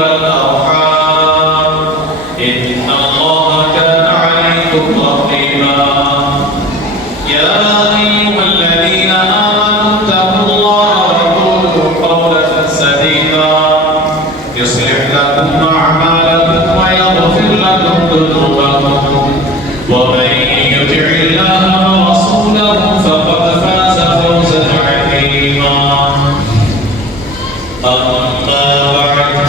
والأرحام إن الله كان عليكم رقيبا يا أيها الذين آمنوا اتقوا الله وقولوا قولا سديدا يصلح لكم أعمالكم ويغفر لكم ذنوبكم ومن يطع الله ورسوله فقد فاز فوزا عظيما أما بعد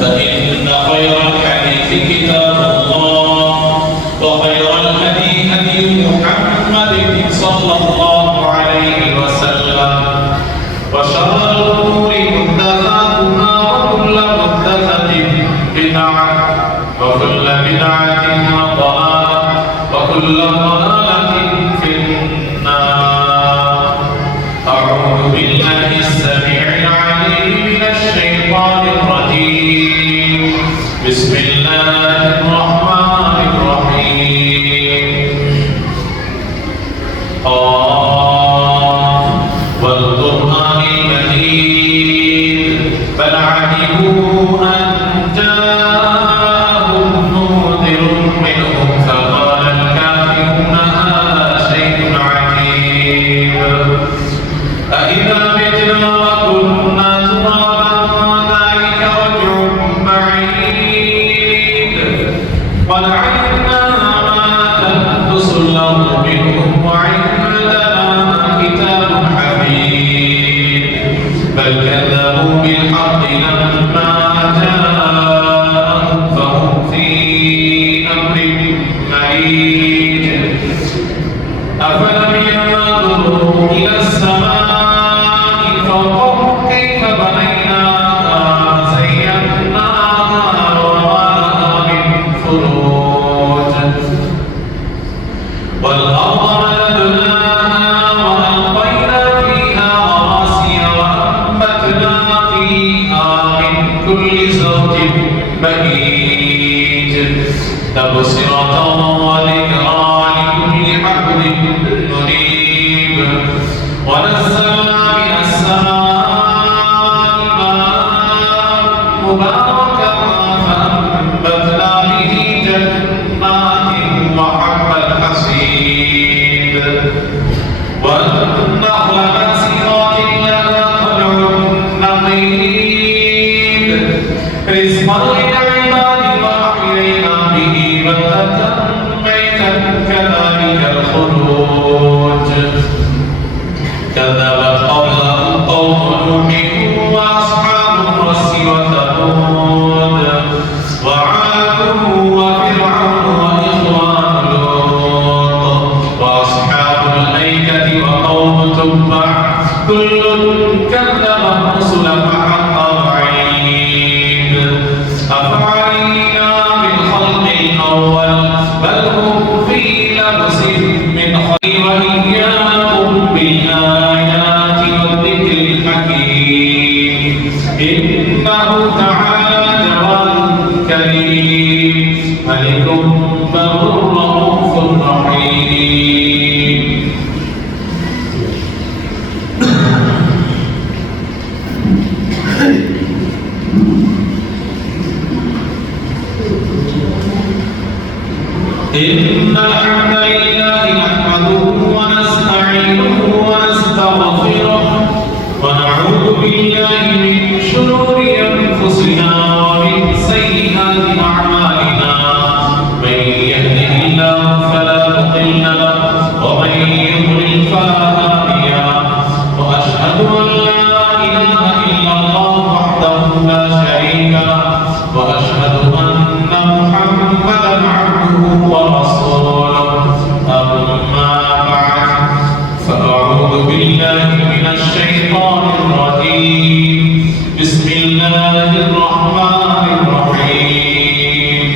فإن خير الحديث كتاب الله وخير الهدي هدي محمد صلى الله عليه وسلم وشر الأمور محدثاتها وكل محدثة بدعة وكل بدعة ضلالة وكل ضلالة في النار أعوذ بالله السميع العليم من الشيطان الرجيم بسم الله الرحمن الرحيم والقرآن المجيد بل عجبوا أن جاءهم منذر منهم فقال الكافرون هذا شيء عجيب أإذا متنا وكنا ترابا ذلك رجع بعيد قد علمنا ما تنقص الأرض منهم وعندنا كتاب حفيظ بل كذبوا بالحق لما جاءهم فهم في أمر مريج أفلم ينظروا إلى السماء فوقهم كيف بنيناها وزيناها وما لها من فروج والأرض مددناها وألقينا فيها رواسي وأنبتنا فيها من كل زوج بهيج تبصرة وذكرى لكل عبد منيب ونزلنا من السماء ماء مباركا فأنبتنا به جنات وحب الحصيد والنخل باسقات لها طلع نضيد رزقا للعباد وأحيينا به بلدة ميتا كذلك الخروج كذبت قبلهم قوم نوح وأصحاب الرس وثمود وعاد وفرعون وإخوان لوط وأصحاب الأيكة وقوم تبع كل كذب الرسل فحق وعيد أفعلينا بالخلق الأول بل هم في لبس من خير وإياكم بالآيات والذكر الحكيم إنه تعالى جواد كريم ملك بر رؤوف رحيم إن الحمد لله نحمده ونستعينه ونستغفره ونعوذ بالله من شرور أنفسنا ومن سيئات أعمالنا من يهده الله فلا مضل له ومن يضلل فلا هادي له وأشهد أن لا إله إلا الله وحده لا شريك له وأشهد أن محمدا عبده ورسوله أما بعد فأعوذ بالله من الشيطان الرجيم بسم الله الرحمن الرحيم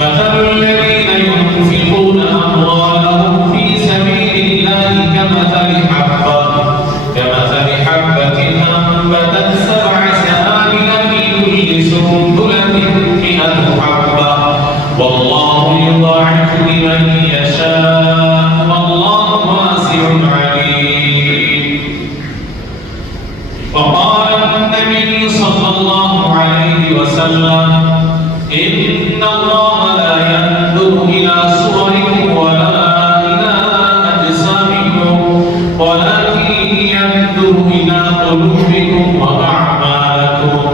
مثل الذين ينفقون أموالهم في سبيل الله كمثل حبة أنبتت 7 سنابل في كل سنبلة 100 حبة والله يضاعف لمن يشاء والله واسع عليم. وقال النبي صلى وسلم إن الله لا ينظر إلى صوركم ولا إلى أجسامكم ولكن ينظر إلى قلوبكم وأعمالكم.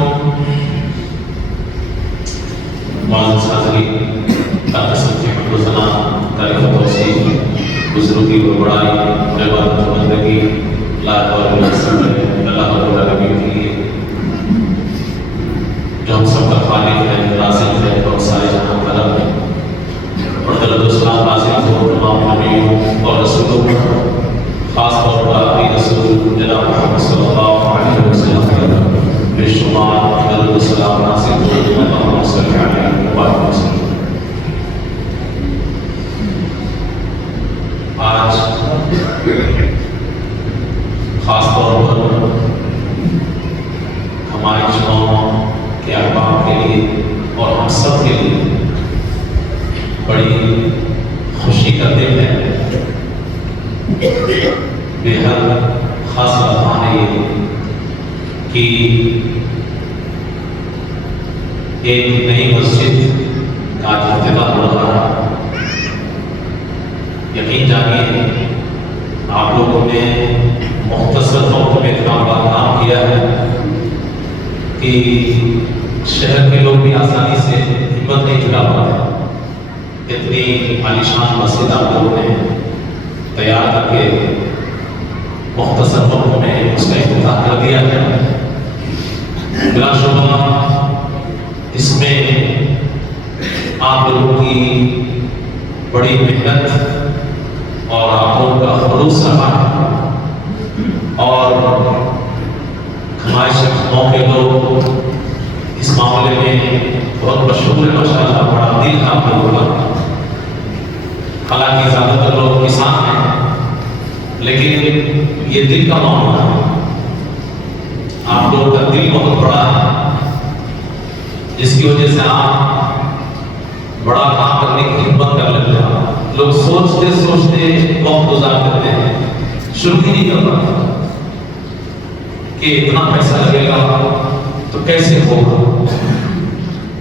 معزز حاضرین، تاریخ توسیع بزرگوں کی بڑائی عبادت بندگی لاکھ اور اللہ رب العالمین کے لیے جو ہم سب کا خالق ہے، رازق ہے اور سارے جہاں کا رب ہے، اور درود و سلام نازل ہو تمام نبیوں اور رسولوں پر، خاص طور پر آخری رسول جناب محمد صلی اللہ علیہ وسلم پر بے شمار درود و سلام نازل ہو اللہم صلی علیہ وسلم. آج خاص طور پر ہمارے قوم کے احباب کے لیے اور ہم سب کے لیے بڑی خوشی کا دن ہے. بے حد خاص بات ہے یہ کہ ایک نئی مسجد کا افتتاح ہو رہا ہے. یقین جانیے آپ لوگوں نے مختصر وقت میں اتنا بڑا کام کیا ہے کہ شہر کے لوگ بھی آسانی سے ہمت نہیں جٹا پاتے. اتنی عالیشان مسجد آپ لوگوں نے تیار کر کے مختصر وقت میں اس کا افتتاح کر دیا ہے. بلا شبہ اس میں آپ لوگوں کی بڑی محنت اور آپ لوگوں کا خلوص رہا ہے، اور ہمارے شخصوں کے لوگ اس معاملے میں بہت مشہور ہے ماشاءاللہ. بڑا دل ہے آپ لوگوں کا. حالانکہ زیادہ تر لوگ کسان ہیں لیکن یہ دل کا معاملہ ہے. آپ لوگوں کا دل بہت بڑا ہے جس کی وجہ سے آپ بڑا کام کرنے کی ہمت کر لیتے ہیں. لوگ سوچتے سوچتے وقت گزار دیتے ہیں، شروع ہی نہیں کر پاتے کہ اتنا پیسہ لگے گا تو کیسے ہوگا.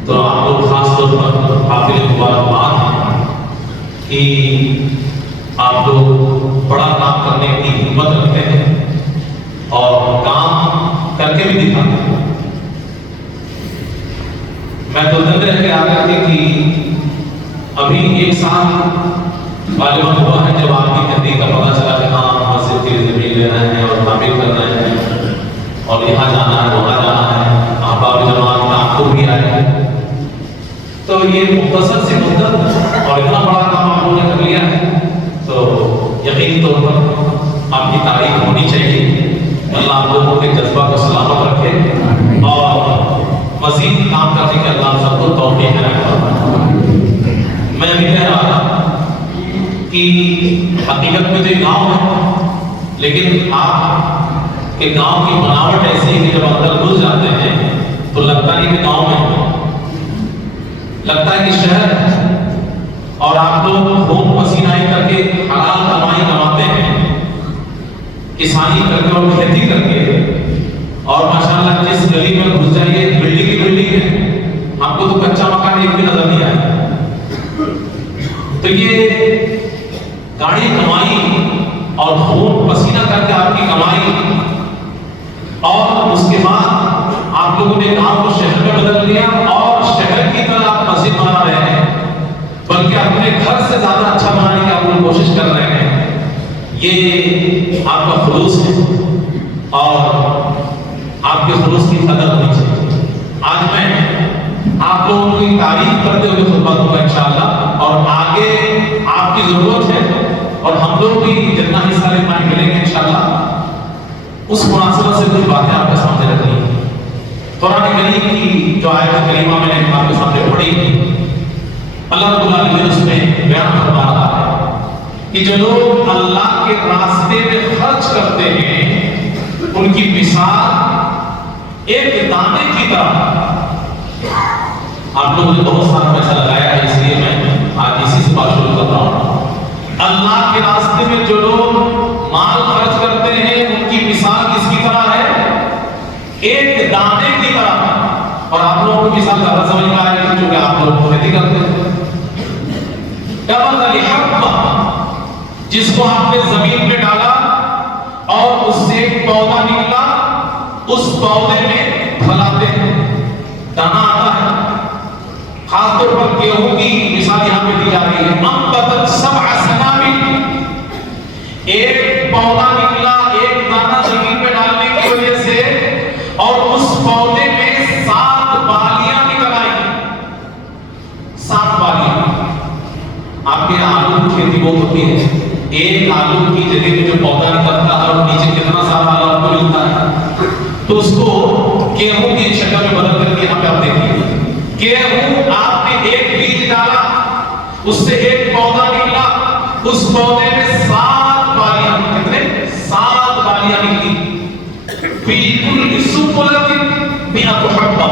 تو آپ لوگ خاص طور پر قابل مبارکباد ہیں کہ آپ لوگ بڑا کام کرنے کی ہمت رکھتے ہیں اور کام کر کے بھی دکھاتے ہیں. میں تو دل رہ کے آ گیا تھی کہ ابھی ایک سال غالباً ہوا ہے جب آپ کی تحقیق کا پتہ چلا کہ ہاں مسجد کی زمین لے رہے ہیں اور تعمیر کر رہے ہیں اور یہاں جانا ہے وہاں جانا ہے. احباب جماعت آپ کو بھی آئے ہیں تو یہ مختصر سی مدت اور اتنا بڑا کام آپ لوگوں نے کر لیا ہے تو یقینی طور پر آپ کی تعریف ہونی چاہیے. اللہ آپ لوگوں کے جذبہ کو سلامت رکھے اور مزید کام کرنے کے اللہ سب کو توفیق عطا فرمائے. میں بھی کہہ رہا تھا کہ حقیقت میں جو گاؤں ہے لیکن آپ کے گاؤں کی بناوٹ ایسی ہے کہ جب اندر گھس جاتے ہیں تو لگتا نہیں کہ گاؤں میں لگتا ہے کہ شہر ہے. اور آپ لوگ خون پسینہ کر کے حلال کمائی کماتے ہیں، کسانی کر کے اور کھیتی کر کے، اور ماشاءاللہ جس گلی میں گھس جائیے بلڈنگ ہی بلڈنگ ہے. آپ کو تو کچا مکان ایک بھی نظر نہیں آئے. تو یہ گاڑی کمائی اور خون پسینہ کر کے آپ کی کمائی، اور اس کے بعد آپ لوگوں نے گاؤں کو شہر میں بدل دیا اور شہر کی طرح آپ مسجد بنا رہے ہیں بلکہ اپنے گھر سے زیادہ اچھا بنانے کی آپ لوگ کوشش کر رہے ہیں. یہ آپ کا خلوص ہے اور آپ کے خلوص کی قدر ہونی چاہیے. آج میں آپ لوگوں کی تعریف کرتے ہوئے خطبہ دوں گا انشاءاللہ، اور آگے آپ کی ضرورت ہے اور ہم لوگ بھی جتنا حصہ لے پائیں ملیں گے انشاءاللہ. اس مناسبت سے کچھ باتیں آپ کے سامنے رکھنی ہیں. قرآن کریم کی جو آیت کریمہ میں نے آپ کے سامنے پڑھی، اللہ رب العالمین اس میں بیان فرما رہا ہے کہ جو لوگ اللہ کے راستے میں خرچ کرتے ہیں ان کی مثال ایک دانے کی طرح. آپ لوگوں نے بہت سارا پیسہ لگایا ہے اس لیے میں آج اسی سے بات شروع کر رہا ہوں. اللہ کے راستے میں جو لوگ مال خرچ کرتے ہیں ان کی مثال کس کی طرح ہے؟ ایک دانے کی طرح اور آپ لوگوں کو مثال زیادہ سمجھ میں آئے گی کیونکہ آپ لوگ کھیتی کرتے ہیں. کمثل حبہ، جس کو آپ نے زمین میں ڈالا اور اس سے ایک پودا نکلا، اس پودے میں پھلاتے ہیں، دانا آتا ہے. خاص طور پر گیہوں کی مثال یہاں پہ دی جا رہی ہے. انبتت سبع سنابل، ایک پودا نکلا ایک دانہ زمین میں ڈالنے کی وجہ سے، اور اس پودے میں 7 بالیاں نکل آئی. 7 بالیاں. آپ کے آلو کی کھیتی بہت ہوتی ہے، ایک آلو کی جگہ میں جو پودا نکلتا ہے اور نیچے کتنا سارا آلو آپ کو ملتا ہے، تو اس کو گیہوں کی شکل میں بدل کر کے یہاں پہ آپ دیکھیے. گیہوں آپ نے ایک بیج ڈالا، اس سے ایک پودا نکلا، اس پودے میں 7 بالیاں، کتنے 7 بالیاں نکلی. فی کل سنبلۃ مئۃ حبہ،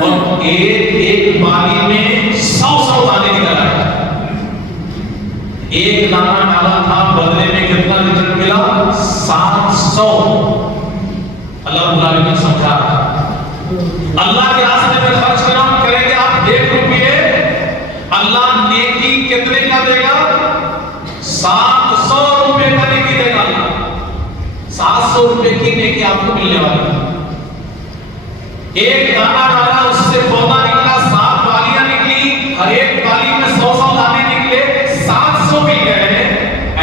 اور ایک بالی میں 100 دانے نکل آئے. ایک دانہ ڈالا تھا، بدلے میں کتنا رزلٹ ملا؟ 700. اللہ تعالیٰ نے سمجھا اللہ کے راستے میں خرچ کریں گے آپ 1 روپیے، اللہ نیکی کتنے کا دے گا؟ 700 روپے کا نیکی دے گا. 700 روپے کی نیکی آپ کو ملنے والی ہے. ایک دانہ ڈالا، اس سے پودا نکلا، 7 بالیاں نکلی، ہر ایک بالی میں 100 دانے نکلے، 700 مل گئے.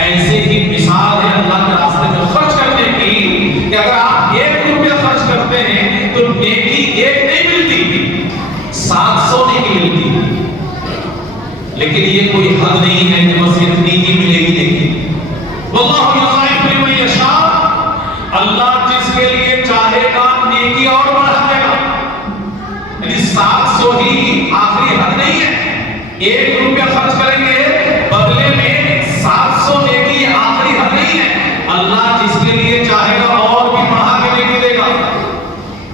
ایسے ہی مثال ہے اللہ کے راستے میں خرچ کرنے کی کہ اگر آپ 1 روپیہ خرچ کرتے ہیں تو نیکی 1 نہیں ملتی، 700 نیکی ملتی. لیکن یہ کوئی حد نہیں ہے کہ بس اتنی ہی ملے گی نیکی. واللہ یضاعف لمن یشاء، اللہ جس کے لیے چاہے گا نیکی اور بڑھائے گا. یعنی 700 ہی آخری حد نہیں ہے. 1 روپیہ خرچ کریں گے بدلے میں 700 نیکی آخری حد نہیں ہے. اللہ جس کے لیے چاہے گا اور بھی بڑھا کے نیکی دے گا.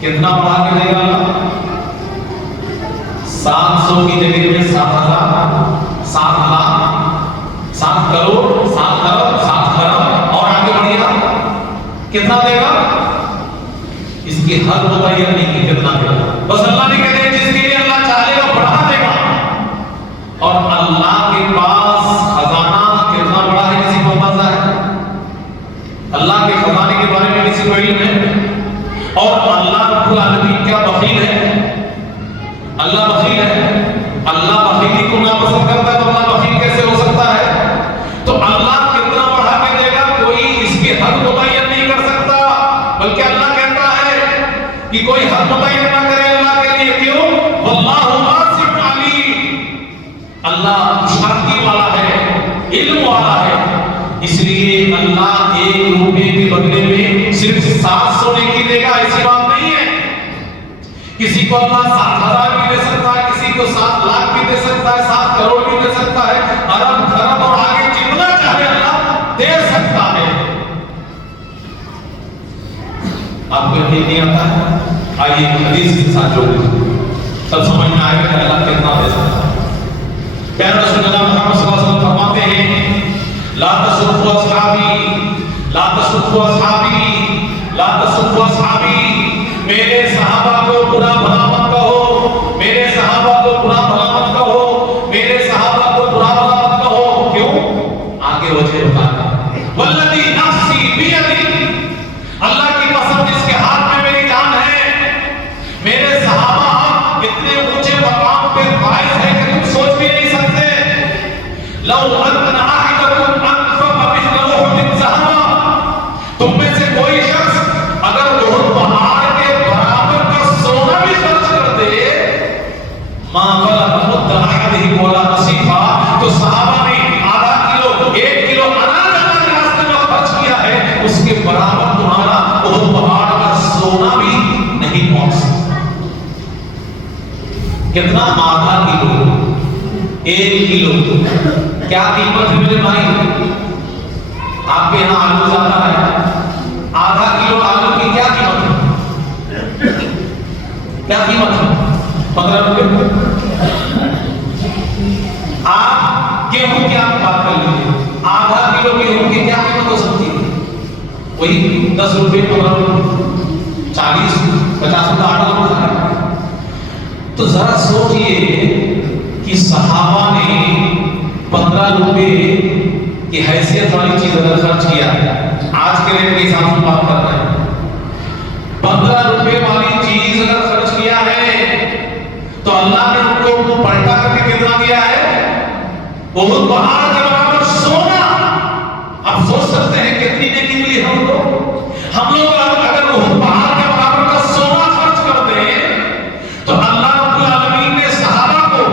کتنا بڑھا کے دے گا اللہ؟ 700 کی جگہ میں 7,000، 7 لاکھ، 7 کروڑ، 7 ارب، 7 خرب، اور آگے بڑھیے کتنا دے گا؟ اس کی حد متعین نہیں کہ کتنا دے گا. بس اللہ نے کہہ دیا جس کے لیے اللہ چاہے گا بڑھا دے گا. اور اللہ کے پاس خزانہ کتنا بڑا ہے کسی کو پتہ ہے؟ اللہ کے خزانے کے بارے میں کسی کو علم ہے؟ اور اللہ رب العالمین کیا بخیل ہے؟ اللہ بخیل ہے. اللہ بخیلی کو ناپسند کرتا ہے تو اللہ بخیل کیسے ہو سکتا ہے؟ تو اللہ کتنا بڑھا کے دے گا کوئی اس کی حد متعین نہیں کر سکتا. بلکہ اللہ کہتا ہے کہ کوئی حد متعین نہ کرے اللہ کے لیے. کیوں؟ واللہ واسع علیم، اللہ شانتی والا ہے، علم والا ہے. اس لیے اللہ 1 روپے کے بدلے میں صرف 700 نیکی دے گا، ایسی بات نہیں ہے. کسی کو اللہ 7,000 بھی دے سکتا ہے، کسی کو 7 لاکھ بھی دے سکتا ہے، 7 کروڑ بھی دے سکتا ہے، ارب خرب اور آگے جتنا چاہے اللہ دے سکتا ہے. آپ کو یقین نہیں آتا ہے؟ آئیے حدیث کے ساتھ جوڑیں، تب سمجھ میں آئے گا کہ اللہ کتنا دے سکتا ہے. پیارے رسول اللہ محمد صلی اللہ علیہ وسلم فرماتے ہیں لا تسبوا اصحابی، لا تسبوا اصحابی، لا تسبوا اصحابی. میرے صحابہ کو برا بھلا مت کہو، میرے صحابہ کو برا بھلا مت کہو، میرے صحابہ کو برا بھلا مت کہو. کیوں؟ آگے وجہ بتانا. والذی نفسی بیدی، اللہ کی قسم جس کے ہاتھ میں میری جان ہے، میرے صحابہ اتنے اونچے مقام پہ فائز ہے کہ تم سوچ بھی نہیں سکتے. لو ان احدکم انفق مثل احد ذهبا، تم میں سے کوئی شخص اگر احد پہاڑ کے برابر کا سونا بھی خرچ کر دے، ما بلغ مد احدهم ولا نصیفا، تو صحابہ نے آدھا کلو 1 کلو اناج اللہ کے راستے میں خرچ کیا ہے، اس کے برابر تمہارا احد پہاڑ کا سونا بھی نہیں پہنچ سکتا. کتنا؟ آدھا کلو، 1 کلو. کیا قیمت ہے میرے بھائی؟ آپ کے یہاں آلو زیادہ ہے، آدھا کلو آلو کی کیا قیمت ہے؟ کیا قیمت ہے؟ 15 روپے. آپ گیہوں کی آپ بات کر لیجیے، آدھا کلو گیہوں کی کیا قیمت ہو سکتی ہے؟ وہی 10 روپے، 15 روپے، 40، 50 روپے آٹا ہوتا ہے. تو ذرا سوچئے کہ صحابہ نے 15 روپے کی حیثیت والی چیز اگر خرچ کیا، آج کے ریٹ کے حساب سے بات کر رہے ہیں، 15 روپے والی چیز اگر خرچ کیا ہے تو اللہ نے ان کو پلٹا کر کے کتنا دیا ہے؟ بہت پہاڑ کے برابر سونا۔ آپ سوچ سکتے ہیں کتنی نیکی ملی ہم لوگ اگر وہ پہاڑ کے برابر کا سونا خرچ کر دیں تو اللہ رب العالمین نے صحابہ کو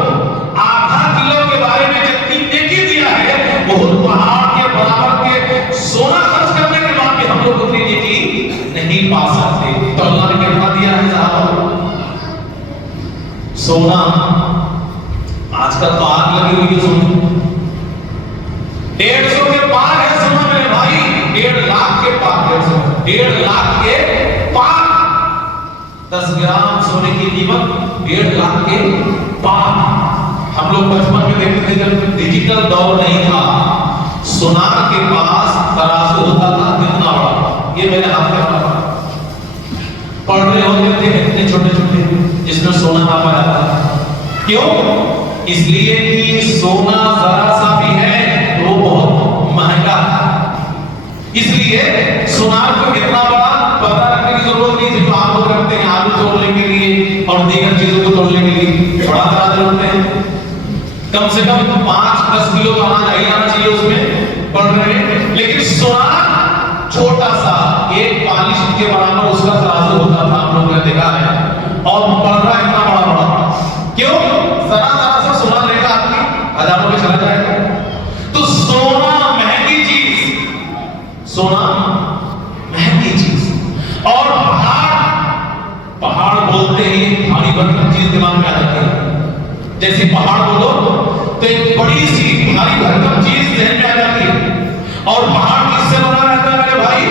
آدھا کلو کے بارے میں جتنی نیکی دیا ہے، بہت پہاڑ کے برابر کے سونا خرچ کرنے کے بعد بھی ہم لوگ اتنی نیکی نہیں پا سکتے۔ تو اللہ نے کتنا دیا ہے صحابہ کو؟ سونا۔ آج کل تو آگ لگی ہوئی ہے سونا، 150 کے پار ہے سونا میرے بھائی، 1.5 لاکھ کے پار، 1.5 لاکھ کے پار، 10 گرام سونے کی قیمت 1.5 لاکھ کے پار۔ ہم لوگ بچپن میں دیکھتے تھے جب ڈیجیٹل دور نہیں تھا، سونار کے پاس ترازو ہوتا تھا کتنا بڑا، یہ میرے ہاتھ میں بڑا پڑھ رہے ہوتے تھے اتنے چھوٹے چھوٹے، جس میں سونا ناپا جاتا تھا۔ کیوں؟ اس لیے کہ سونا ذرا سا بھی ہے وہ بہت مہنگا ہے، اس لیے سونار کو اتنا بڑا پردہ رکھنے کی ضرورت نہیں تھی جو آپ لوگ رکھتے ہیں آلو توڑنے کے لیے اور دیگر چیزوں کو توڑنے کے لیے بڑا ترازو رکھتے ہیں، کم سے کم 5-10 کلو کا اناج آئی جانا چاہیے اس میں پڑ رہے ہیں، لیکن سونار چھوٹا سا 1 پالش کے برابر اس کا ترازو ہوتا تھا، ہم لوگ نے دیکھا ہے، اور پڑ رہا اتنا بڑا بڑا، کیوں؟ ذرا سا سونا لے کر آدمی ہزاروں میں چلا جائے گا۔ تو سونا مہنگی چیز، سونا مہنگی چیز، اور پہاڑ بولتے ہی بھاری بھرکم چیز دماغ میں آ جاتی ہے، جیسے پہاڑ بولو تو ایک بڑی سی بھاری بھرکم چیز ذہن میں آ جاتی ہے، اور پہاڑ کس سے بنا رہتا ہے میرے بھائی؟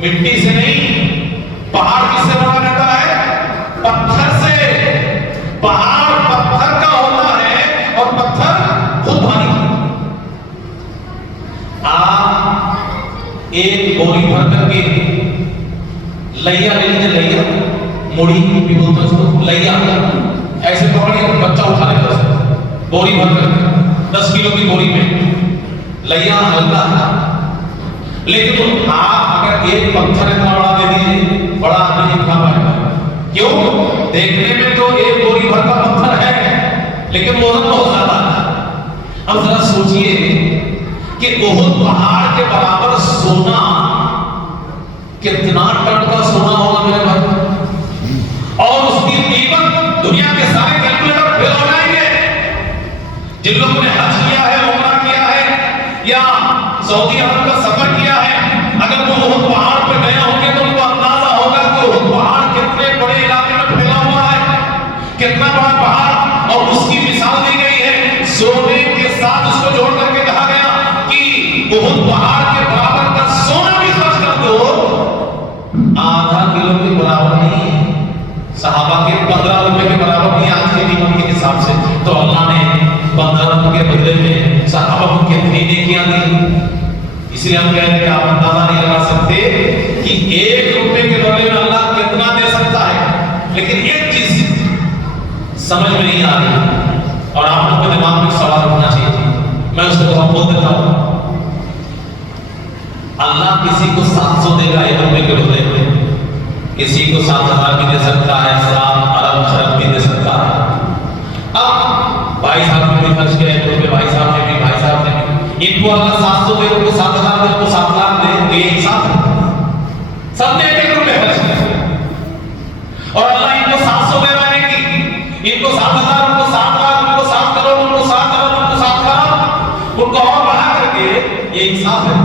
مٹی سے نہیں، پہاڑ کس سے بنا رہتا ہے؟ پتھر سے۔ پہاڑ پتھر کا ہوتا ہے اور پتھر خود بھاری۔ آپ ایک بوری بھر کر کے لیا لے لیجیے، لیا موڑی بھی بولتے ہیں اس کو، لیا ایسے پکڑیے بچہ اٹھا لیتا ہے بوری بھر کر کے 10 کلو کی بوری میں، لیا ہلکا ہے، لیکن آپ اگر ایک پتھر اتنا بڑا دے دیجیے بڑا آدمی نہیں اٹھا پائے گا۔ کیوں؟ دیکھنے میں تو ایک بوری بھر کا پتھر ہے لیکن وزن بہت زیادہ ہے۔ اب ذرا سوچئے کہ احد پہاڑ کے برابر سونا کتنا ٹن کا سونا ہوگا میرے بھائی، اور اس کی قیمت دنیا کے سارے کیلکولیٹر فیل ہو جائیں گے۔ جن لوگوں نے حج کیا ہے، عمرہ کیا ہے یا سعودی عرب کا سفر کیا ہے، اگر وہ احد پہاڑ پہ گئے ہوں گے تو ان کو اندازہ ہوگا کہ احد پہاڑ کتنے بڑے علاقے میں پھیلا ہوا ہے، کتنا بڑا پہاڑ، اور اس کی مثال دی گئی ہے سونے کے ساتھ، اس کو جوڑ کر کے کہا گیا کہ احد پہاڑ کے برابر کا سونا بھی خرچ کر دو، آدھا کلو کے برابر نہیں ہے، صحابہ کے 15 روپے کے برابر نہیں آج کی قیمت کے حساب سے، تو اللہ نے 15 روپے کے بدلے میں صحابہ کو کتنی نیکیاں دی۔ اس لیے ہم کہتے ہیں کہ آپ اندازہ نہیں لگا سکتے کہ 1 روپے کے بدلے میں اللہ کتنا دے سکتا ہے، لیکن ایک چیز سمجھ میں نہیں آ رہی اور آپ لوگ کے دماغ میں سوال ہونا چاہیے، میں اس کو بول دیتا ہوں۔ اللہ کسی کو 700 دے گا 1 روپے کے بدلے میں، کسی کو 7,000 بھی دے سکتا ہے، 7 ارب خرب بھی دے سکتا ہے۔ اب بھائی صاحب نے بھی خرچ کیا 1 روپے، بھائی صاحب نے بھی، بھائی صاحب نے بھی، ان کو اللہ 700 دے، ان کو 7,000 دے، ان کو 7 لاکھ دے، تو یہ حساب ہے، سب نے 1 روپے خرچ کیا، اور اللہ ان کو 700 دے رہے ہیں کہ ان کو 7,000، ان کو 7 لاکھ، ان کو 7 کروڑ، ان کو 7 ارب، ان کو 7 خراب، ان کو اور بڑھا کر کے یہ حساب ہے۔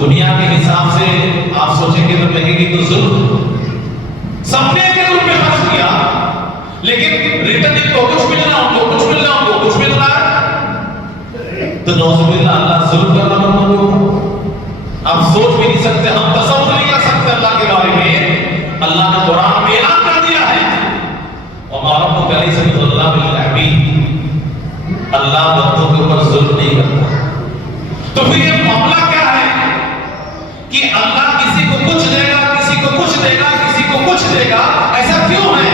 دنیا کے حساب سے آپ سوچیں گے تو کہیں گے تو ظلم، سب نے 1 روپے خرچ کیا لیکن ریٹرن ان کو کچھ مل رہا، ان کو کچھ مل رہا، ان کو کچھ مل رہا ہے، تو نعوذ باللہ اللہ ظلم کر رہا ہے۔ آپ سوچ بھی نہیں سکتے، ہم تصور نہیں کر سکتے اللہ کے بارے میں۔ اللہ نے قرآن میں اعلان کر دیا ہے وَمَا رَبُّكَ لَيْسَ بِظَلَّامٍ لِّلْعَبِيدِ، اللہ بندوں کے اوپر ظلم نہیں کرتا۔ تو پھر یہ معاملہ کیا ہے کہ اللہ کسی کو کچھ دے گا، کسی کو کچھ دے گا، کسی کو کچھ دے گا، ایسا کیوں ہے؟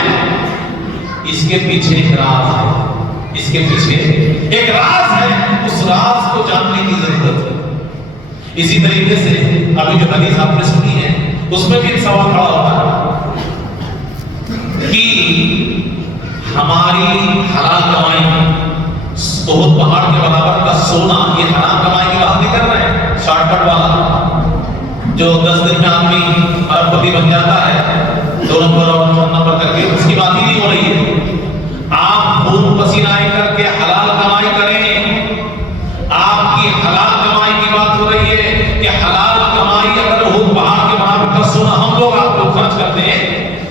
اس کے پیچھے ایک راز ہے، اس کے پیچھے ایک راز ہے، اس راز کو جاننے کی ضرورت ہے۔ اسی طریقے سے ابھی جو حدیث آپ نے سنی ہے اس میں بھی ایک سوال کھڑا ہوتا ہے کہ ہماری حلال کمائی بہت پہاڑ کے برابر کا سونا، یہ حرام کمائی کی بات نہیں کر رہے ہیں شارٹ کٹ والا جو 10 دن میں آدمی ارب پتی بن جاتا ہے 2 نمبر اور 3 نمبر کر کے، اس کی بات ہی نہیں ہو رہی ہے۔ آپ خون پسینہ کر کے حلال کمائی کریں، آپ کی حلال کمائی کی بات ہو رہی ہے کہ حلال کمائی اگر ہو پہاڑ کے برابر کا سونا ہم لوگ آپ لوگ خرچ کرتے ہیں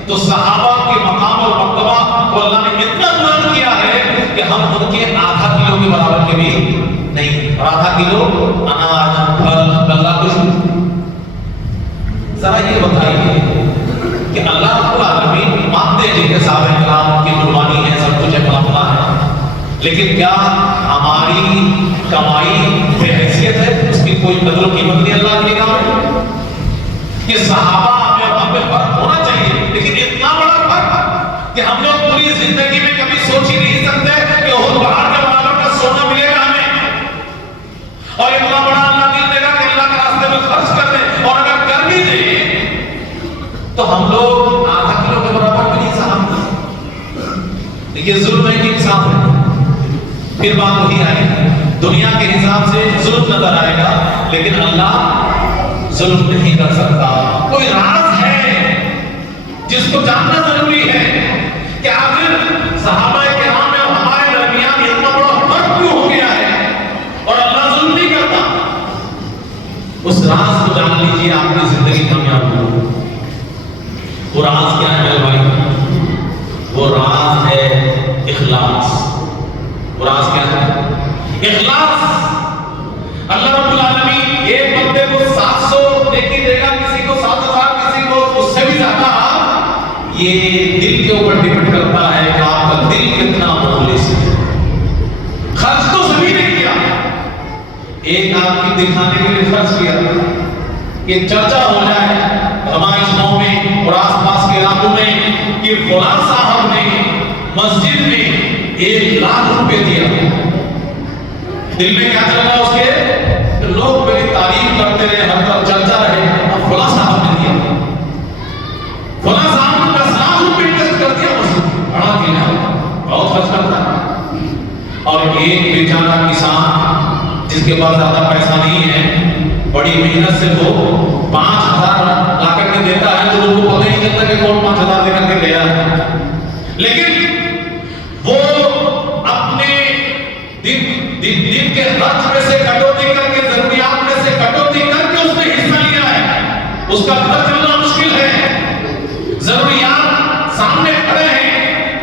تو صحابہ کے مقام اور مرتبہ کو اللہ نے اتنا بلند کیا ہے کہ ہم ان کے آدھا کلو کے برابر کے بھی نہیں، اور آدھا کلو اناج پھل غلہ کچھ۔ ذرا یہ بتائیے کہ اللہ رب العالمین مانتے ہیں جن کے صحابہ کرام کی قربانی ہے، سب کچھ اپنا ہے، لیکن کیا ہماری کمائی بے حیثیت ہے؟ اس کی کوئی قدر و قیمت نہیں اللہ کی نگاہ میں؟ کہ صحابہ ہم میں فرق ہونا چاہیے، لیکن اتنا بڑا فرق کہ ہم لوگ پوری زندگی میں کبھی سوچ ہی نہیں سکتے کہ وہ پہاڑ کے برابر کا سونا ملے گا ہمیں، اور اتنا بڑا اللہ دل دے گا کہ اللہ کے راستے میں خرچ کر دیں، اور اگر کر بھی دیں تو ہم لوگ آدھا کلو کے برابر بھی نہیں صاحب۔ یہ ظلم ہے کہ انصاف ہے؟ پھر بات وہی آئے گی، دنیا کے حساب سے ظلم نظر آئے گا لیکن اللہ ظلم نہیں کر سکتا۔ کوئی راز ہے جس کو جاننا ضروری ہے کہ آخر صحابہ کرام میں اور ہمارے درمیان اتنا بڑا فرق کیوں ہو گیا ہے اور اللہ ظلم نہیں کرتا۔ اس راز کو جان لیجیے، آپ کی زندگی کامیاب ہو۔ وہ راز کیا ہے میرے بھائی؟ وہ راز ہے اخلاص۔ وہ راز کیا ہے؟ اخلاص۔ اللہ رب العالمین ایک بندے کو 700 نیکی دے گا، کسی کو 7000، کسی کو اس سے بھی زیادہ۔ یہ دل کے اوپر ڈیپینڈ کرتا ہے کہ آپ کا دل کتنا مخلص ہے۔ خرچ تو سبھی نے کیا، ایک آدمی دکھانے کے لیے خرچ کیا کہ چرچا ہو جائے ہمارے شہر میں اور آس پاس کے علاقوں میں کہ فلاں صاحب نے مسجد میں 1 لاکھ روپے دیا۔ دل میں کیا چل رہا ہے اس کے؟ لوگ میری تعریف کرتے رہے، ہر طرف چرچا رہے، اب فلاں صاحب نے دیا، فلاں صاحب نے 10 لاکھ روپے انویسٹ کر دیا مسجد، بڑا دیا، بہت خرچ کرتا ہے۔ اور ایک بیچارہ کسان جس کے پاس زیادہ پیسہ نہیں ہے، بڑی محنت سے وہ 5000 لا کر کے دیتا ہے تو لوگوں کو پتہ نہیں چلتا کہ کون 5000 دے کر کے گیا ہے، لیکن وہ اپنے دن کے خرچ میں سے کٹوتی کر کے، ضروریات میں سے کٹوتی کر کے اس نے حصہ لیا ہے۔ اس کا خرچ چلنا مشکل ہے، ضروریات سامنے کھڑے ہیں،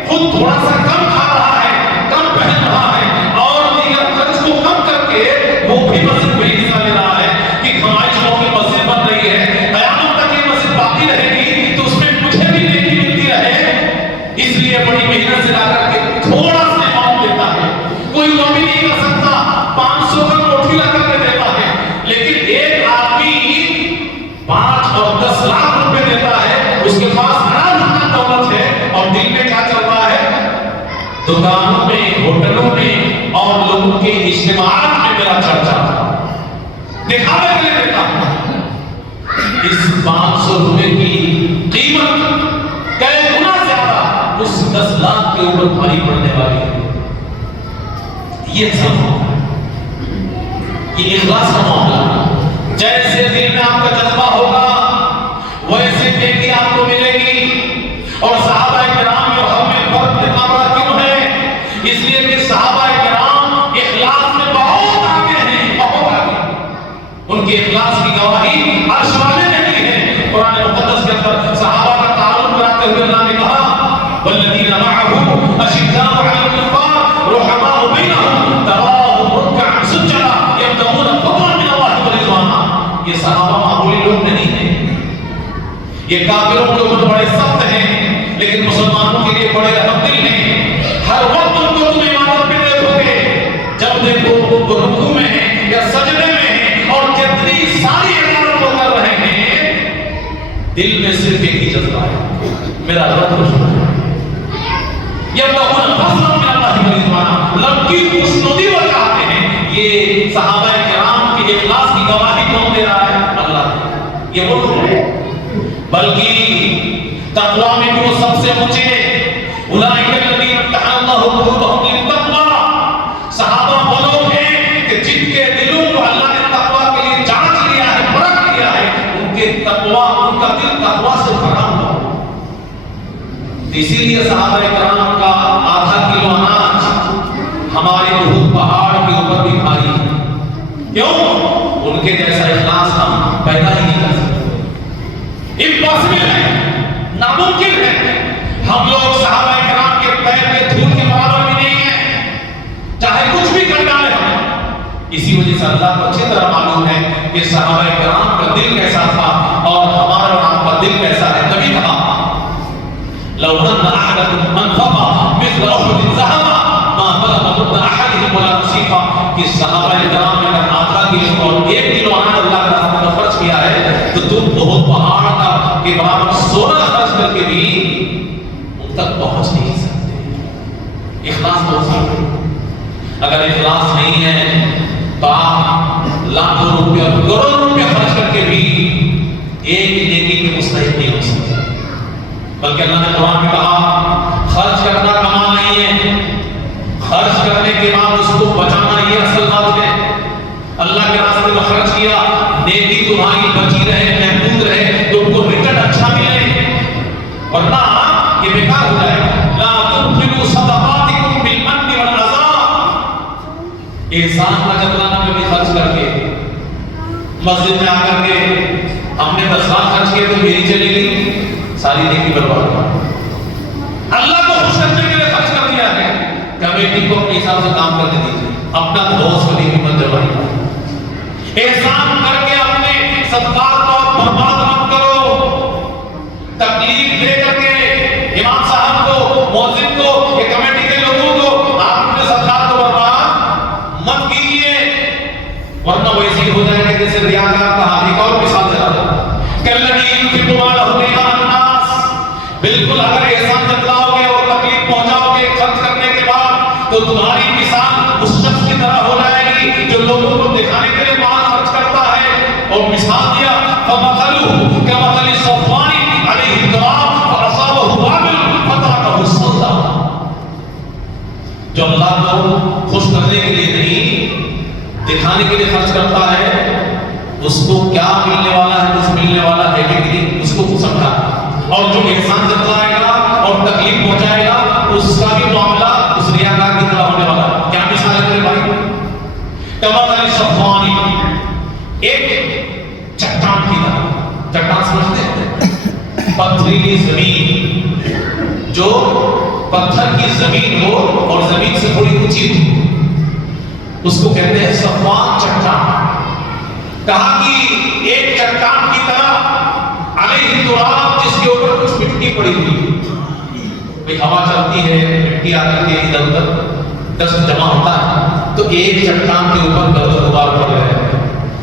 خود تھوڑا سا کم کھا رہا ہے، کم پہن رہا ہے، اور دیگر خرچ کو کم کر کے وہ بھی مسجد میں حصہ لے رہا ہے کہ ہماری شہر میں مسجد بن رہی ہے، قیامت تک یہ مسجد باقی رہے گی تو اس میں مجھے بھی نیکی ملتی رہے، اس لیے بڑی محنت سے لا کر کے تھوڑا سا اماؤنٹ دیتا ہے۔ کوئی وہ بھی نہیں کر سکتا 500 کا نوٹ لا کر کے دیتا ہے، لیکن ایک آدمی 5 اور 10 لاکھ روپے دیتا ہے، اس کے پاس ہزار دولت ہے، اور دل میں کیا چل رہا ہے؟ دکانوں میں، ہوٹلوں میں اور لوگوں کے اجتماعات میں میرا چرچا دکھاوے کے لیے دیتا ہے۔ اس 500 روپے کی قیمت کئی گنا زیادہ اس 10 لاکھ کے اوپر بھاری پڑنے والی ہے۔ یہ سب یہ اخلاص کا معاملہ ہے۔ جیسے دل میں آپ کا جذبہ ہوگا ویسے نیکی آپ کو ملے گی۔ اور صحابہ کرام جو ہم میں فرق اتنا بڑا کیوں ہے؟ اس لیے کہ صحابہ کرام اخلاص میں بہت آگے ہیں، بہت آگے۔ ان کے اخلاص کی گواہی عرش والے نے دی ہے۔ قرآن مقدس کے اندر صحابہ کا تعارف کراتے ہوئے اللہ نے کہا والذین معه اشداء علی الکفار رحماء بینہم تراہم رکعا سجدا یبتغون فضلا من اللہ ورضوانا۔ یہ صحابہ معمولی لوگ نہیں ہیں، یہ کافروں کے اوپر بڑے سخت ہیں لیکن مسلمانوں کے لیے بڑے رحم دل ہیں۔ ہر وقت ان کو تم عبادت پہ دیکھو گے، جب دیکھو وہ رکوع میں ہیں یا سجدے میں ہیں، اور جتنی ساری عبادت وہ کر رہے ہیں دل میں صرف ایک ہی جذبہ ہے، میرا رب خوش ہو۔ صحابہ کرام کے اخلاص کی گواہی کون دے رہا ہے؟ اللہ۔ یہ وہ لوگ ہیں بلکہ تقویٰ میں بھی وہ سب سے اونچے اولئک الذین امتحن اللہ قلوبہم للتقویٰ، صحابہ وہ لوگ ہیں کہ جن کے دلوں کو اللہ نے تقویٰ کے لیے جانچ لیا ہے، پرکھ لیا ہے، ان کے تقویٰ، ان کا دل تقویٰ سے بھرا ہوا۔ اسی لیے صحابہ کرام کا آدھا کلو اناج ہمارے احد پہاڑ کے اوپر بھی بھاری ہے۔ کیوں؟ ان کے جیسا اخلاص ہم پیدا ہی نہیں کر سکتے، امپاسبل ہے، ناممکن ہے۔ ہم لوگ صحابہ کرام کے پیر کے دھول کے برابر بھی نہیں ہیں، چاہے کچھ بھی کر ڈالے ہم۔ اسی وجہ سے اللہ کو اچھی طرح معلوم ہے کہ صحابہ کرام کا دل کیسا تھا اور ہمارا اور آپ کا دل کیسا ہے۔ نبی کہا لو ان احدکم انفق مثل احد ذهبا ما بلغ مد احدهم ولا نصيفا، کہ صحابہ کرام نے اگر آدھا کلو اور 1 کلو اناج اللہ کے راستے میں خرچ کیا ہے تو تم بہت پہاڑ کا کے برابر سونا خرچ کر کے بھی ان تک پہنچ نہیں سکتے۔ اخلاص بہت ضروری ہے۔ اگر اخلاص نہیں ہے تو آپ لاکھوں روپیہ کروڑوں روپیہ خرچ کر کے بھی ایک نیکی کے مستحق نہیں ہو سکتے۔ بلکہ اللہ نے قرآن میں کہا خرچ کرنا کمال نہیں ہے، خرچ کرنے کے بعد اس کو بچانا یہ اصل بات ہے۔ اللہ کے راستے میں خرچ کیا، نیکی تمہاری بچی رہے، محفوظ رہے، تم کو ریٹرن اچھا ملے، ورنہ یہ بیکار ہو جائے گا۔ لا تبطلوا صدقاتکم بالمن والعذا، احسان کا جتلانا میں بھی خرچ کر کے مسجد میں آ کر کے ہم نے 10 لاکھ خرچ کیے تو میری چلے گی، ساری نیکی برباد۔ اللہ کو خوش کرنے کے لیے خرچ کر دیا ہے، کمیٹی کو اپنے حساب سے کام کرنے دیجیے، اپنا دوست کبھی بھی مت جمائیے۔ احسان کر کے اپنے صدقات کو برباد مت کرو، تکلیف دے کر کے امام صاحب کو، مؤذن کو، یہ کمیٹی کے لوگوں کو آپ اپنے صدقات کو برباد مت کیجیے، ورنہ ویسے ہی ہو جائے گا جیسے ریاکار کا حال۔ ایک اور مثال دے رہا ہوں، کالذی ينفق ماله رئاء الناس، بالکل اگر احسان جتلاؤ گے اور تکلیف پہنچاؤ گے خرچ کرنے کے بعد تو تمہاری مثال اس شخص کی طرح ہو جائے گی جو لوگوں کو دکھانے کے لیے مال خرچ کرتا ہے۔ اور مثال دیا فمثلہ کمثل صفوان علیہ التراب فاصابہ وابل فترکہ صلدا، جو اللہ کو خوش کرنے کے لیے نہیں دکھانے کے لیے خرچ کرتا ہے، اس کو کیا ملنے والا ہے، کچھ ملنے والا ہے کہ نہیں اس کو سمجھا۔ اور جو احسان جتلائے گا اور تکلیف پہنچائے گا اس کا بھی معاملہ اس ریاکار کی طرح ہونے والا ہے۔ کیا مثال ہے میرے بھائی؟ کمثل صفوان، ایک چٹان کی طرح، چٹان سمجھتے ہیں پتھریلی زمین، جو پتھر کی زمین ہو اور زمین سے تھوڑی اونچی ہو، اس کو کہتے ہیں صفوان چٹان۔ کہا کہ ایک چٹان کی طرح علیہ التراب، جس کے اوپر کچھ مٹی پڑی ہوئی، کوئی ہوا چلتی ہے، مٹی آ کر کے ادھر ادھر ڈسٹ جمع ہوتا ہے، تو ایک چٹان کے اوپر گرد و غبار پڑ رہے ہیں۔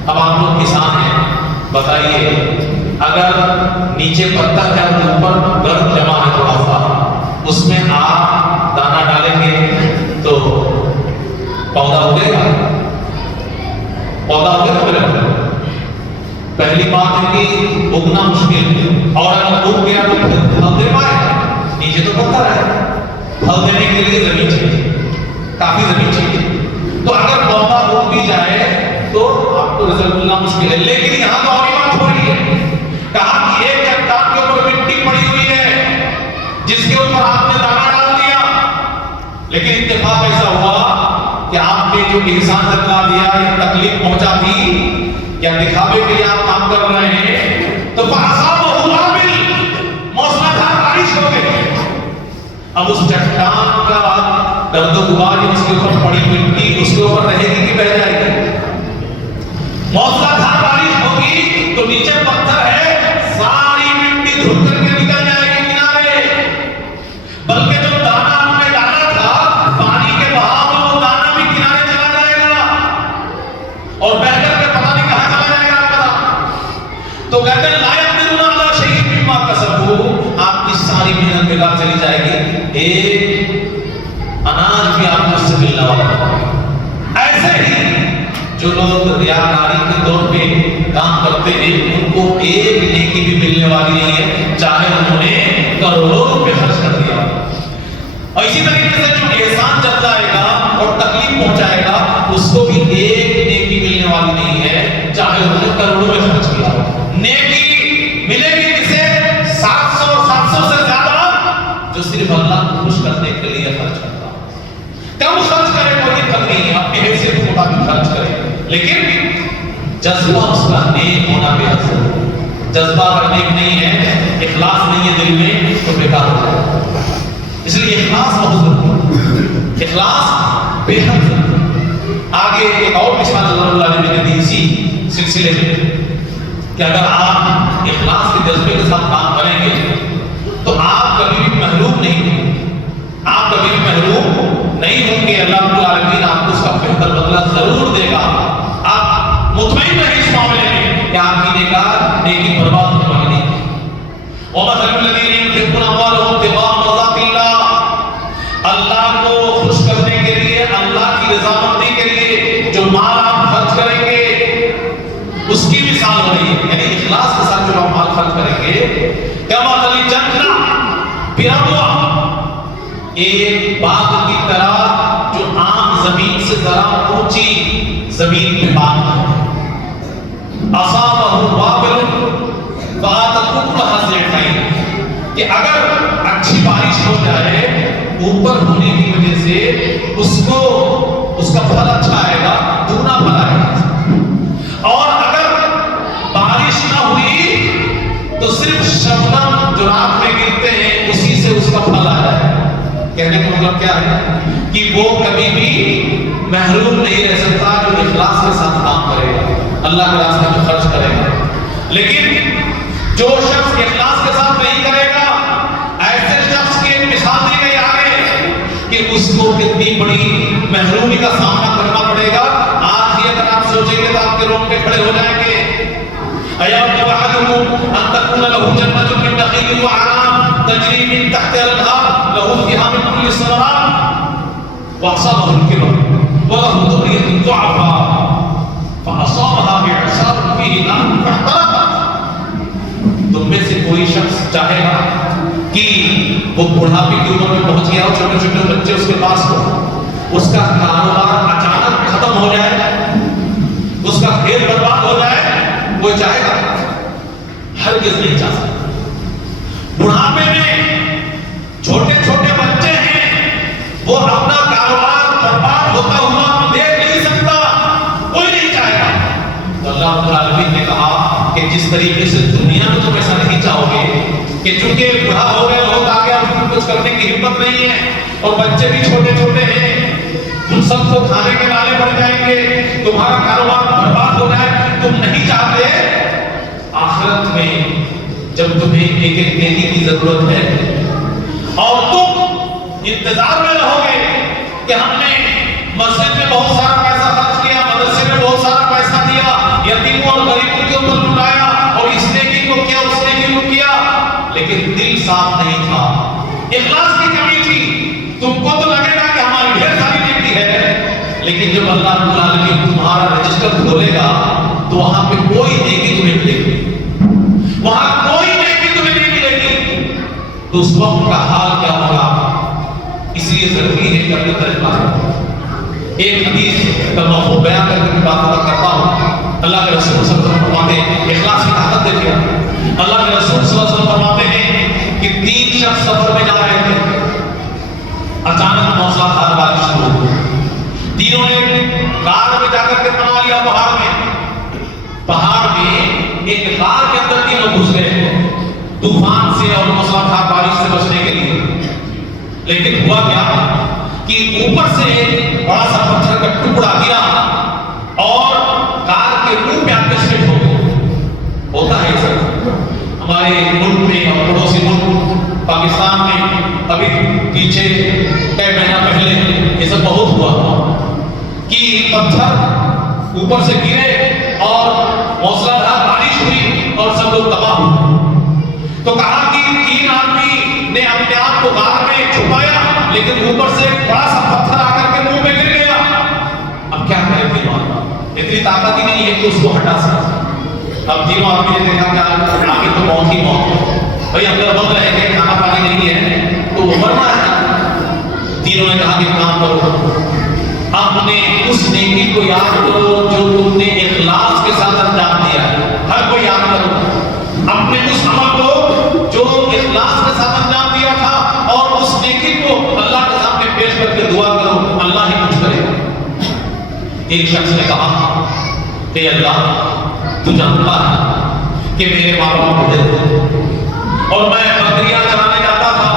اب آپ لوگ کسان ہیں، بتائیے اگر نیچے پتھر ہے اور اوپر گرد جمع ہے تھوڑا سا، اس میں آپ دانا ڈالیں گے تو پودا اگے گا؟ پودا اگے گا؟ پہلی بات ہے کہ اگنا مشکل ہے، اور اگر اگ گیا تو پھل دے پائے گا؟ نیچے تو پتھر ہے، پھل دینے کے لیے زمین چاہیے، کافی زمین چاہیے۔ تو اگر پودا اگ بھی جائے تو آپ کو رزلٹ ملنا مشکل ہے۔ لیکن یہاں تو اور بات ہو رہی ہے، کہا کہ ایک چٹان کے اوپر مٹی پڑی ہوئی ہے جس کے اوپر آپ نے دانا ڈال دیا، لیکن اتفاق ایسا ہوا کہ آپ نے جو احسان جتلا دیا یا تکلیف پہنچا دی یا دکھاوے کے لیے آپ کام کر رہے ہیں، تو فَأَصَابَهُ وَابِلٌ، موسلادھار بارش ہو گئی۔ اب اس چٹان کا گرد و غبار اس کے اوپر پڑی مٹی اس کے اوپر رہے گی کہ بہ جائے گی؟ موسلادھار بارش ہوگی تو نیچے پتھر ہے، ساری مٹی دھل کر کے نکل جائے گی کنارے، بلکہ جو دانا ہم نے ڈالا تھا پانی کے بہاؤ میں وہ دانا بھی کنارے چلا جائے گا اور بہ کر کے پتہ نہیں کہاں چلا جائے گا پتہ۔ تو کہتے ہیں لا يقدرون على شيء مما كسبوا، آپ کی ساری محنت بیکار چلی جائے گی، ایک اناج بھی آپ کو اس سے ملنے والا ہے۔ ایسے ہی جو لوگ ریاکاری کے طور پہ کام کرتے ہیں ان کو ایک نیکی بھی ملنے والی نہیں ہے، چاہے انہوں نے کروڑوں روپے خرچ کر دیا۔ اور اسی طریقے سے جو احسان جتلائے گا اور تکلیف پہنچائے گا اس کو بھی ایک نیکی ملنے والی نہیں ہے، چاہے انہوں نے کروڑوں میں خرچ کیا۔ نیکی ملے گی کسے؟ 700 سے زیادہ جو صرف اللہ کو خوش کرنے کے لیے خرچ کرتا۔ کم خرچ کرے کوئی دقت نہیں، اپنی حیثیت کے مطابق خرچ کرے، لیکن جذبہ اس کا نیک ہونا بے حد ضروری ہے۔ جذبہ اگر نیک نہیں ہے، اخلاص نہیں ہے دل میں، تو بیکار ہو جائے گا۔ اس لیے اخلاص بہت ضروری ہے، اخلاص بے حد ضروری ہے۔ آگے ایک اور مثال اللہ علیہ نے دی اسی سلسلے میں کہ اگر آپ اخلاص کے جذبے کے ساتھ کام کریں گے تو آپ کبھی بھی محروم نہیں ہوں گے، آپ کبھی بھی محروم نہیں ہوں گے۔ اللہ رب العالمین آپ کو اس کا بہتر بدلہ ضرور دے گا۔ آپ مطمئن رہیں اس معاملے میں کہ آپ کی نیکی برباد ہونے والی نہیں۔ وَمَثَلُ الَّذِينَ يُنْفِقُونَ أَمْوَالَهُمْ ابْتِغَاءَ مَرْضَاتِ اللَّهِ، اللہ کو خوش کرنے کے لیے، اللہ کی رضامندی کے لیے جو مال آپ خرچ کریں گے اس کی مثال ہو رہی ہے، یعنی اخلاص کے ساتھ جو آپ مال خرچ کریں گے، كَمَثَلِ جَنَّةٍ بِرَبْوَةٍ، ایک باغ کی طرح جو عام زمین سے ذرا اونچی زمین پہ باغ ہے، أَصَابَهُ وَابِلٌ فَآتَتْ أُكُلَهَا ضِعْفَيْنِ، کہ اگر اچھی بارش ہو جائے اوپر ہونے کی وجہ سے اس کا پھل اچھا آئے گا، دگنا پھل آئے گا، اور اگر بارش نہ ہوئی تو صرف شبنم جو رات میں گرتے ہیں اسی سے اس کا پھل آ جائے گا۔ کہنے کا مطلب کیا ہے کہ وہ کبھی بھی محروم نہیں رہ سکتا جو اخلاص کے ساتھ کام کرے گا، اللہ کے راستے میں خرچ کرے گا۔ لیکن جو شخص اخلاص کے ساتھ نہیں کرے گا، ایسے شخص کی مثال دی گئی آگے کہ اس کو کتنی بڑی محرومی کا سامنا کرنا پڑے گا۔ آج یہ اگر آپ سوچیں گے تو آپ کے رونگٹے کھڑے ہو جائیں گے۔ أَيَوَدُّ أَحَدُكُمْ أَن تَكُونَ لَهُ جَنَّةٌ مِّن نَخِيلٍ وَأَعْنَابٍ تَجْرِي مِن تَحْتِهَا الْأَنْهَارُ لَهُ فِيهَا مِن كُلِّ الثَّمَرَاتِ وَأَصَابَهُ الْكِبَرُ وَلَهُ ذُرِّيَّةٌ ضُعَفَاءُ فَأَصَابَهَا بِإِعْصَارٍ فِيهِ نَارٌ فَاحْتَرَقَتْ، تم میں سے کوئی شخص چاہے گا کہ وہ بڑھاپے کی عمر میں پہنچ گیا اور چھوٹے چھوٹے بچے اس کے پاس ہو، اس کا کاروبار اچانک ختم ہو جائے، اس کا کھیل برباد ہو جائے، وہ چاہے گا؟ ہرگز نہیں چاہ سکتا۔ بڑھاپے میں چھوٹے چھوٹے بچے ہیں، وہ اپنا کاروبار برباد ہوتا ہوا دیکھ نہیں سکتا، کوئی نہیں چاہے گا۔ تو اللہ رب العالمین نے کہا کہ جس طریقے سے دنیا میں تم ایسا نہیں چاہو گے کہ چونکہ بڑھا ہو گئے لوگ آگے اب کچھ کرنے کی ہمت نہیں ہے اور بچے بھی چھوٹے چھوٹے ہیں، تم سب کو کھانے کے نالے پڑ جائیں گے، تمہارا کاروبار برباد ہو جائے، تم نہیں چاہتے۔ آخرت میں جب تمہیں ایک ایک نیکی کی ضرورت ہے اور تم انتظار میں رہو گے کہ ہم نے مسجد میں بہت سارا پیسہ خرچ کیا، مدرسے میں بہت سارا پیسہ دیا، یتیموں اور غریبوں کے اوپر لٹایا، اور اس نیکی کو کیا اس نیکی کو کیا، لیکن دل صاف نہیں تھا، اخلاص کی کمی تھی۔ تم کو تو لگے گا کہ ہماری ڈھیر ساری نیکی ہے، لیکن جب اللہ رب العالمین تمہارا رجسٹر کھولے گا تو وہاں پہ کوئی نیکی تمہیں ملے گی، وہاں کوئی نیکی تمہیں نہیں ملے گی، تو اس وقت کا حال کیا ہوگا؟ اس لیے ضروری ہے کہ اپنے تجربہ ایک حدیث کا مفہوم بیان کر کے بات کرتا ہوں۔ اللہ کے رسول صلی اللہ علیہ وسلم فرماتے ہیں، اخلاص کی طاقت دیکھیے، اللہ کے رسول صلی اللہ علیہ وسلم فرماتے ہیں کہ 3 شخص سفر میں جا رہے تھے، اچانک موسلا دھار بارش شروع ہو گئی، تینوں نے غار میں جا کر کے پناہ لیا، پہاڑ میں ایک غار کے اندر تینوں گھس گئے طوفان سے اور موسلا دھار بارش سے بچنے کے لیے۔ لیکن ہوا کیا کہ اوپر سے بڑا سا پتھر کا ٹکڑا گرا اور کار کے منہ پہ آ کے سلپ ہو گیا۔ ہوتا ہے سر ہمارے ملک میں اور پڑوسی ملک پاکستان میں، ابھی پیچھے کئی مہینہ پہلے یہ سب بہت ہوا کہ پتھر اوپر سے گرے اور موسلا دھار بارش ہوئی اور سب لوگ تباہ ہوئے۔ تو کہا کہ 3 آدمی نے اپنے آپ کو غار میں چھپایا، لیکن اوپر سے بڑا سا پتھر آ کر کے منہ میں گر گیا۔ اب کیا کریں تینوں آدمی؟ اتنی طاقت ہی نہیں ہے کہ اس کو ہٹا سکے۔ اب تینوں آدمی نے دیکھا کہ آگے تو موت ہی موت ہے، بھائی اندر وقت رہ کے کھانا پانی نہیں ہے تو وہ مرنا ہے۔ تینوں نے کہا کہ کام کرو، اپنے اس نیکی کو یاد کرو جو تم نے اخلاص کے ساتھ انجام دیا ہے۔ ہر کوئی یاد کرو اپنے اس عمل کو جو اخلاص کے ساتھ انجام دیا تھا، اور اس نیکی کو اللہ کے سامنے پیش کر کے دعا کرو، اللہ ہی کچھ کرے گا۔ ایک شخص نے کہا کہ اللہ تو جانتا ہے کہ میرے ماں باپ بوڑھے تھے اور میں بکریاں چرانے جاتا تھا،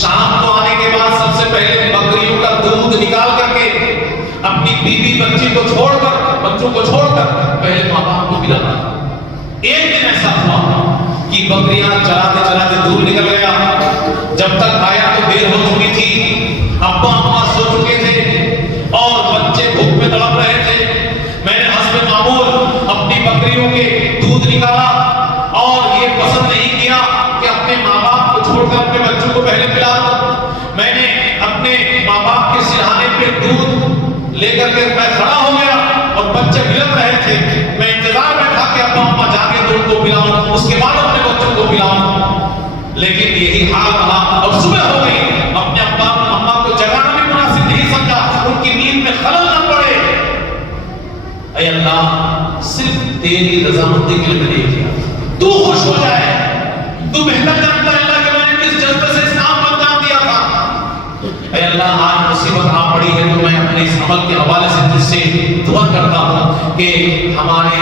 شام کو آنے کے بعد سب سے پہلے بکریوں کا دودھ نکال کر کے اپنی بیوی بچی کو چھوڑ کر، بچوں کو چھوڑ کر پہلے ماں باپ کو پلاتا۔ ایک دن ایسا ہوا کہ بکریاں چراتے چراتے دودھ نکل گیا، جب تک آیا تو دیر ہو چکی تھی، ابا اماں سو چکے تھے اور بچے بھوک میں تڑپ رہے تھے۔ میں نے حسب معمول اپنی بکریوں کے دودھ نکالا اور یہ پسند نہیں کیا کہ اپنے ماں باپ کو چھوڑ کر اپنے بچوں کو پہلے پلا دوں۔ میں نے اپنے ماں باپ کے سرہانے پہ دودھ لے کر کے میں کھڑا ہو گیا اور بچے بلک رہے تھے، میں انتظار میں تھا کہ ابا اماں جاگے تو ان کو پلاؤں، اس کے بعد اپنے بچوں کو پلاؤں، لیکن یہی حال رہا۔ اب صبح ہو گئی، اپنے ابا اماں کو جگانا بھی مناسب نہیں سمجھا، ان کی نیند میں خلل نہ پڑے۔ اے اللہ صرف تیری رضامندی کے لیے میں نے کیا، تو خوش ہو جائے، تو بہتر جانتا ہے اللہ کہ میں نے کس جذبے سے اس کام کو انجام دیا تھا۔ اے اللہ آج مصیبت آ پڑی ہے تو میں اپنے اس عمل کے حوالے سے تجھ سے دعا کرتا ہوں کہ ہمارے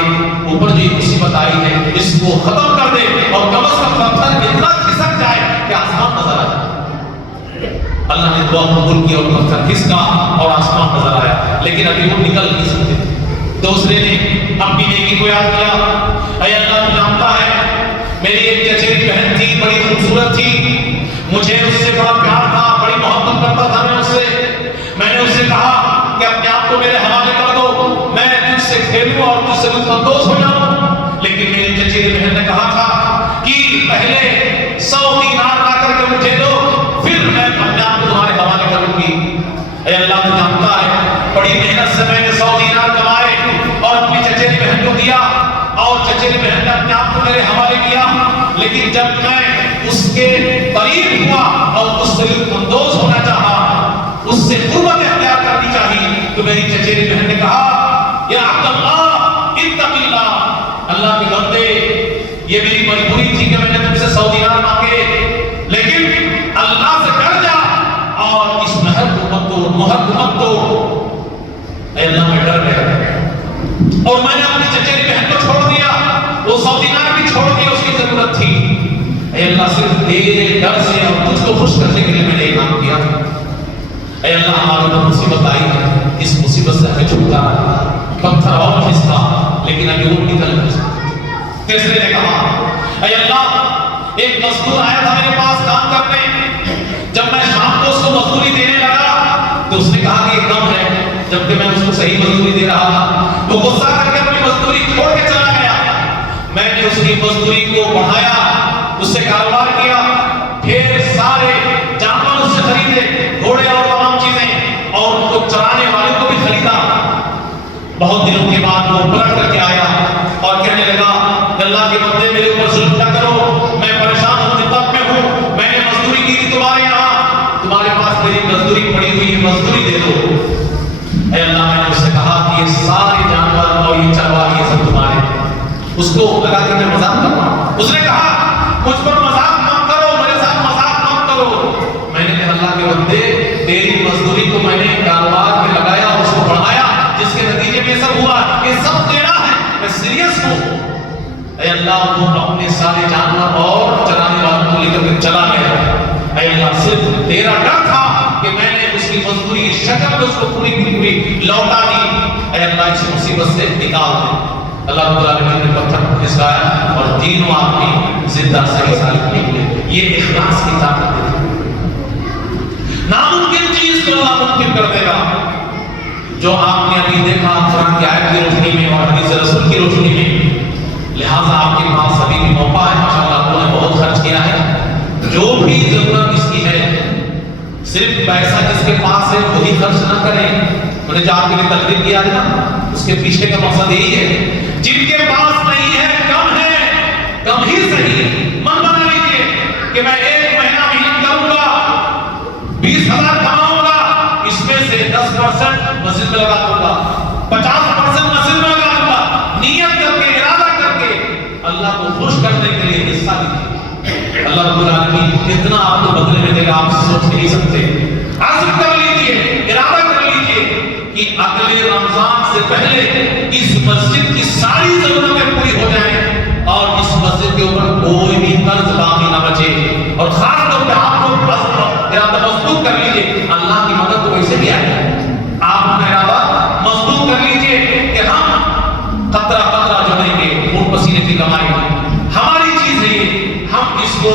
اوپر جو مصیبت آئی ہے اس کو ختم کر دے، اور کم از کم پتھر اتنا کھسک جائے کہ آسمان نظر آ جائے۔ اللہ نے دعا قبول کی اور پتھر کھسکا اور آسمان نظر آیا، لیکن ابھی وہ نکل نہیں سکتے۔ دوسرے نے اپنی نیکی کو یاد کیا، اے اللہ تو جانتا ہے میری ایک چچیری بہن تھی، بڑی خوبصورت تھی، مجھے اس سے بڑا پیار تھا، بڑی محبت کرتا تھا میں اس سے۔ میں نے اس سے کہا کہ اپنے آپ کو میرے حوالے کر دو، میں تجھ سے کھیلوں اور تجھ سے لطف اندوز ہو جاؤں، لیکن میری چچیری بہن نے کہا تھا کہ پہلے 100 دینار لا کر کے مجھے دو، پھر میں اپنے آپ کو تمہارے حوالے کروں گی۔ اے اللہ تو جانتا ہے بڑی محنت سے میں نے 100 دینار کمائے اور اپنی چچیری بہن کو دیا، اور چچیری بہن نے اپنے آپ کو میرے حوالے کیا، لیکن جب میں اس کے قریب ہوا اور اس سے لطف اندوز ہونا چاہا، اس سے قربت اختیار کرنی چاہیے، تو میری چچیری بہن نے کہا یا عبداللہ اتق اللہ، اللہ کے بندے یہ میری مجبوری تھی کہ میں نے تم سے 100 دینار مانگے، لیکن اللہ سے ڈر جا اور اس مہر کو مت توڑ، مہر کو مت توڑ۔ اے اللہ میں ڈر گیا اور میں نے اپنی چچیری بہن کو چھوڑ دیا، وہ 100 دینار بھی چھوڑ دیا، اس کی ضرورت تھی۔ اے اللہ صرف تیرے ڈر سے اور تجھ کو خوش کرنے کے لیے میں نے یہ کام کیا۔ اے اللہ ہمارے اوپر مصیبت آئی ہے، اس مصیبت سے ہمیں چھٹکارا، پتھر اور کھسکا، لیکن ابھی وہ نکل نہیں سکتا۔ تیسرے نے کہا اے اللہ ایک مزدور آیا تھا میرے پاس کام کرنے، جب میں شام کو اس کو مزدوری دینے لگا تو اس نے کہا کہ یہ کم ہے، جبکہ میں اس کو صحیح مزدوری دے رہا تھا۔ وہ غصہ کر کے اپنی مزدوری چھوڑ کے چلا گیا۔ میں نے اس کی مزدوری کو بڑھایا، اس سے کاروبار کیا، پھر سارے جانور اس سے خریدے، گھوڑے اور تمام چیزیں، اور ان کو چرانے والوں کو بھی خریدا۔ بہت دنوں کے بعد وہ پلٹ کر کے آیا اور کہنے لگا اللہ کے بندے میرے اوپر ظلم نہ کرو، میں پریشان ہوں، دقت میں ہوں، میں نے مزدوری کی تھی تمہارے یہاں، تمہارے پاس میری مزدوری پڑی ہوئی ہے، مزدوری دے دو۔ اے اللہ میں نے اس سے کہا کہ یہ سارے جانور اور یہ چرواہے یہ سب تمہارے ہیں۔ اس کو لگا کہ میں مذاق کر رہا ہوں، اس نے کہا مجھ پر مذاق مت کرو، میرے ساتھ مذاق مت کرو۔ میں نے کہا اللہ کے بندے تیری مزدوری کو میں نے کاروبار میں لگایا اور اس کو بڑھایا، جس کے نتیجے میں سب ہوا، یہ سب تیرا ہے، میں سیریس ہوں۔ اے اللہ وہ اپنے سارے جانور اور چرانے والوں کو لے کر چلا گیا۔ اے اللہ صرف تیرا ڈر تھا کہ میں نے اس کی مزدوری شکل میں اس کو پوری کی پوری لوٹا دی۔ اے اللہ اس مصیبت سے نکال دے۔ اللہ رب العالمین نے پتھر کو کھسکایا اور تینوں آدمی زندہ صحیح سالم نکلے۔ یہ اخلاص کی طاقت ہے۔ ناممکن چیز کو اللہ ممکن کر دے گا۔ جو آپ نے ابھی دیکھا قرآن کی آیت کی روشنی میں اور حدیث رسول کی روشنی میں، لہٰذا آپ کے پاس ابھی بھی موقع ہے، ماشاءاللہ آپ نے بہت خرچ کیا ہے۔ جو بھی ضرورت اس کی ہے، صرف پیسہ جس کے پاس ہے وہی خرچ نہ کریں۔ میں نے جو آپ کے لیے تقریر کیا ہے نا، اس کے پیچھے کا مقصد یہی ہے جن کے پاس نہیں ہے کم ہی صحیح من بنا لیجیے کہ میں 1 مہینہ محنت کروں گا 20,000 کماؤں گا اس میں سے 10% مسجد میں لگا دوں گا 50% مسجد میں لگا دوں گا نیت کر کے ارادہ کر کے اللہ کو خوش کرنے کے لیے حصہ لیجیے اللہ رب العالمین کتنا آپ کو بدلے میں دے گا آپ سوچ نہیں سکتے عزم کر لیجیے ارادہ کر لیجیے کہ اگلے رمضان سے پہلے اس مسجد کی ساری ضرورتیں پوری ہو جائیں اور اس مسجد کے اوپر کوئی بھی قرض باقی نہ بچے اور خاص طور پہ آپ لوگ ارادہ مضبوط کر لیجیے اللہ کی مدد تو ویسے بھی آئے آپ اپنا ارادہ مضبوط کر لیجیے کہ ہم قطرہ قطرہ جو دیں گے خون پسینے کی کمائی ہماری چیز ہے یہ ہم اس کو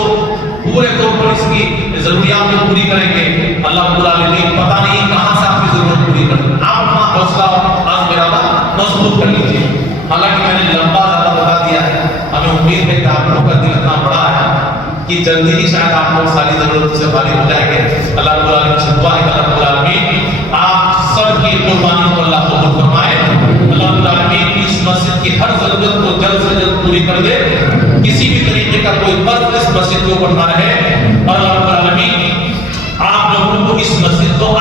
پورے طور پر اس کی ضروریات کو پوری کریں گے اللہ رب العالمین پتہ نہیں کہاں سے آپ کی ضرورت پوری کریں آپ اپنا حوصلہ عزم ارادہ مضبوط کر لیجیے حالانکہ میں نے لمبا زیادہ بتا دیا ہے ہمیں امید ہے کہ آپ لوگوں کا دل اتنا بڑا ہے کہ جلدی ہی شاید آپ لوگ ساری ضرورت سے فارغ ہو جائیں گے اللہ رب العالمین سے دعا ہے کہ اللہ رب العالمین آپ سب کی قربانی کو اللہ قبول فرمائے اللہ رب العالمین اس مسجد کی ہر ضرورت کو جلد سے جلد پوری کر دے کسی بھی طریقے کا کوئی فرض اس مسجد کے اوپر نہ رہے اور اللہ رب العالمین آپ لوگوں کو اس مسجد کو